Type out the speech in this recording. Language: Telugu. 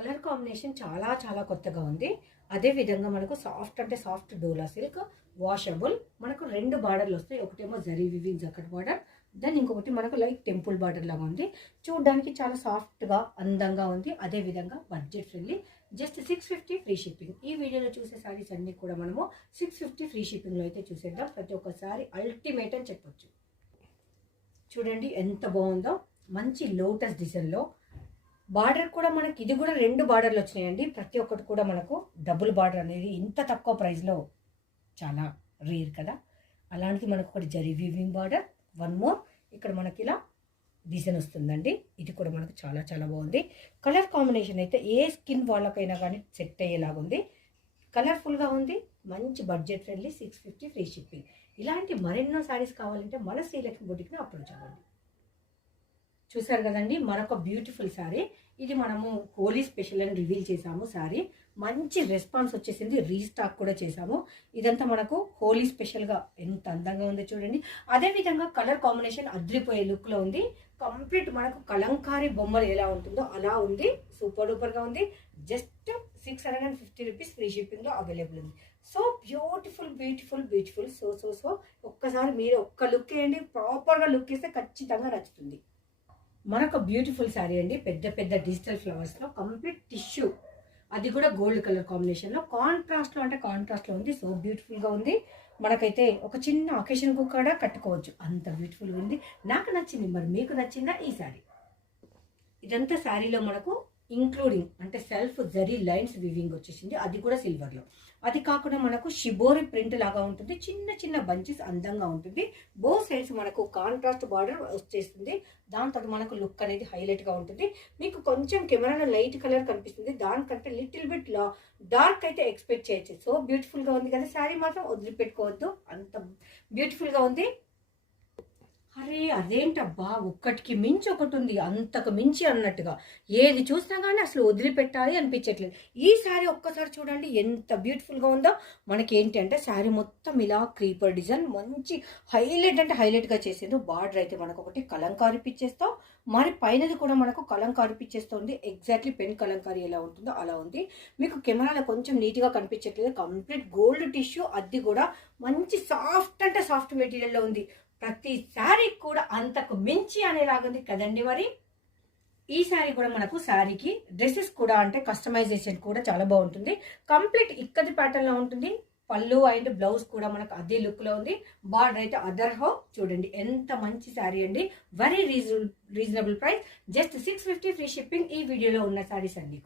కలర్ కాంబినేషన్ చాలా చాలా కొత్తగా ఉంది. అదే విధంగా మనకు సాఫ్ట్ అంటే సాఫ్ట్ డోలా సిల్క్ వాషబుల్. మనకు రెండు బార్డర్లు వస్తాయి. ఒకటేమో జరీ వివింగ్ జకట్ బార్డర్, దెన్ ఇంకొకటి మనకు లైక్ టెంపుల్ బార్డర్ లాగా ఉంది. చూడడానికి చాలా సాఫ్ట్గా అందంగా ఉంది. అదే విధంగా budget friendly. Just 650 free shipping. ఈ వీడియోలో చూసే సారీస్ అన్ని కూడా మనము 650 ఫ్రీ షిప్పింగ్లో అయితే చూసేద్దాం. ప్రతి ఒక్కసారి అల్టిమేట్ అని చెప్పొచ్చు. చూడండి ఎంత బాగుందో, మంచి లోటస్ డిజైన్లో. బార్డర్ కూడా మనకి ఇది కూడా రెండు బార్డర్లు వచ్చినాయండి. ప్రతి ఒక్కటి కూడా మనకు డబుల్ బార్డర్ అనేది ఇంత తక్కువ ప్రైస్లో చాలా రేర్ కదా. అలాంటిది మనకు ఒకటి zari weaving border, one more ఇక్కడ మనకి ఇలా డిజైన్ వస్తుందండి. ఇది కూడా మనకు చాలా చాలా బాగుంది. కలర్ కాంబినేషన్ అయితే ఏ స్కిన్ వాళ్ళకైనా కానీ సెట్ అయ్యేలాగా ఉంది. కలర్ఫుల్గా ఉంది. మంచి బడ్జెట్ ఫ్రెండ్లీ. 650 free shipping. ఇలాంటి మరెన్నో శారీస్ కావాలంటే మన శ్రీలక్ష్మి బొటిక్ని అప్రోచ్ అవ్వండి. చూసారు కదండి మరొక బ్యూటిఫుల్ శారీ. ఇది మనము హోలీ స్పెషల్ అని రివీల్ చేసాము. శారీ మంచి రెస్పాన్స్ వచ్చేసింది. రీస్టాక్ కూడా చేసాము. ఇదంతా మనకు హోలీ స్పెషల్గా ఎంత అందంగా ఉందో చూడండి. అదేవిధంగా కలర్ కాంబినేషన్ అద్రిపోయే లుక్లో ఉంది. కంప్లీట్ మనకు కలంకారీ బొమ్మలు ఎలా ఉంటుందో అలా ఉంది. సూపర్ డూపర్గా ఉంది. జస్ట్ 650 రూపీస్ ఫ్రీ షిప్పింగ్లో అవైలబుల్ ఉంది. So beautiful beautiful beautiful. So ఒక్కసారి మీరు ఒక్క లుక్ వేయండి. ప్రాపర్గా లుక్ వేస్తే ఖచ్చితంగా నచ్చుతుంది. మనకు బ్యూటిఫుల్ శారీ అండి. పెద్ద పెద్ద డిజిటల్ ఫ్లవర్స్లో కంప్లీట్ టిష్యూ, అది కూడా గోల్డ్ కలర్ కాంబినేషన్లో కాంట్రాస్ట్లో అంటే కాంట్రాస్ట్లో ఉంది. సో బ్యూటిఫుల్గా ఉంది. మనకైతే ఒక చిన్న అకేషన్కు కూడా కట్టుకోవచ్చు, అంత బ్యూటిఫుల్గా ఉంది. నాకు నచ్చింది. మరి మీకు నచ్చిందా ఈ శారీ? ఇదంతా శారీలో మనకు ఇంక్లూడింగ్ అంటే సెల్ఫ్ జరీ లైన్స్ వివింగ్ వచ్చేసింది. అది కూడా సిల్వర్లో. అది కాకుండా మనకు షిబోరి ప్రింట్ లాగా ఉంటుంది. చిన్న చిన్న బంచెస్ అందంగా ఉంటుంది. బోత్ సైడ్స్ మనకు కాంట్రాస్ట్ బార్డర్ వచ్చేస్తుంది. దాంతో మనకు లుక్ అనేది హైలైట్గా ఉంటుంది. మీకు కొంచెం కెమెరాలో లైట్ కలర్ కనిపిస్తుంది. దానికంటే లిటిల్ బిట్ డార్క్ అయితే ఎక్స్పెక్ట్ చేయొచ్చు. సో బ్యూటిఫుల్గా ఉంది కదా. శారీ మాత్రం వదిలిపెట్టుకోవద్దు, అంత బ్యూటిఫుల్గా ఉంది. అరే అదేంటబ్బా, ఒక్కటికి మించి ఒకటి ఉంది, అంతకు మించి అన్నట్టుగా. ఏది చూసినా కానీ అసలు వదిలిపెట్టాలి అనిపించట్లేదు. ఈ శారీ ఒక్కసారి చూడండి ఎంత బ్యూటిఫుల్గా ఉందో. మనకి ఏంటి అంటే శారీ మొత్తం ఇలా క్రీపర్ డిజైన్ మంచి హైలైట్ అంటే హైలైట్గా చేసేది. బార్డర్ అయితే మనకు ఒకటి కలంకారీ పిచ్చేస్తాం. మరి పైనది కూడా మనకు కలంకారీ పిచ్చేస్తుంది. ఎగ్జాక్ట్లీ పెన్ కలంకారీ ఎలా ఉంటుందో అలా ఉంది. మీకు కెమెరాలో కొంచెం నీట్గా కనిపించట్లేదు. కంప్లీట్ గోల్డ్ టిష్యూ, అది కూడా మంచి సాఫ్ట్ అంటే సాఫ్ట్ మెటీరియల్లో ఉంది. ప్రతి శారీ కూడా అంతకు మించి అనేలాగుంది కదండి. మరి ఈ శారీ కూడా మనకు శారీకి డ్రెస్సెస్ కూడా అంటే కస్టమైజేషన్ కూడా చాలా బాగుంటుంది. కంప్లీట్ ఇక్కడి ప్యాటర్న్లో ఉంటుంది. పళ్ళు అండ్ బ్లౌజ్ కూడా మనకు అదే లుక్లో ఉంది. బార్డర్ అయితే అదర్ హో. చూడండి ఎంత మంచి శారీ అండి. Very reasonable price. Just 650 free shipping. ఈ వీడియోలో ఉన్న శారీస్ అన్ని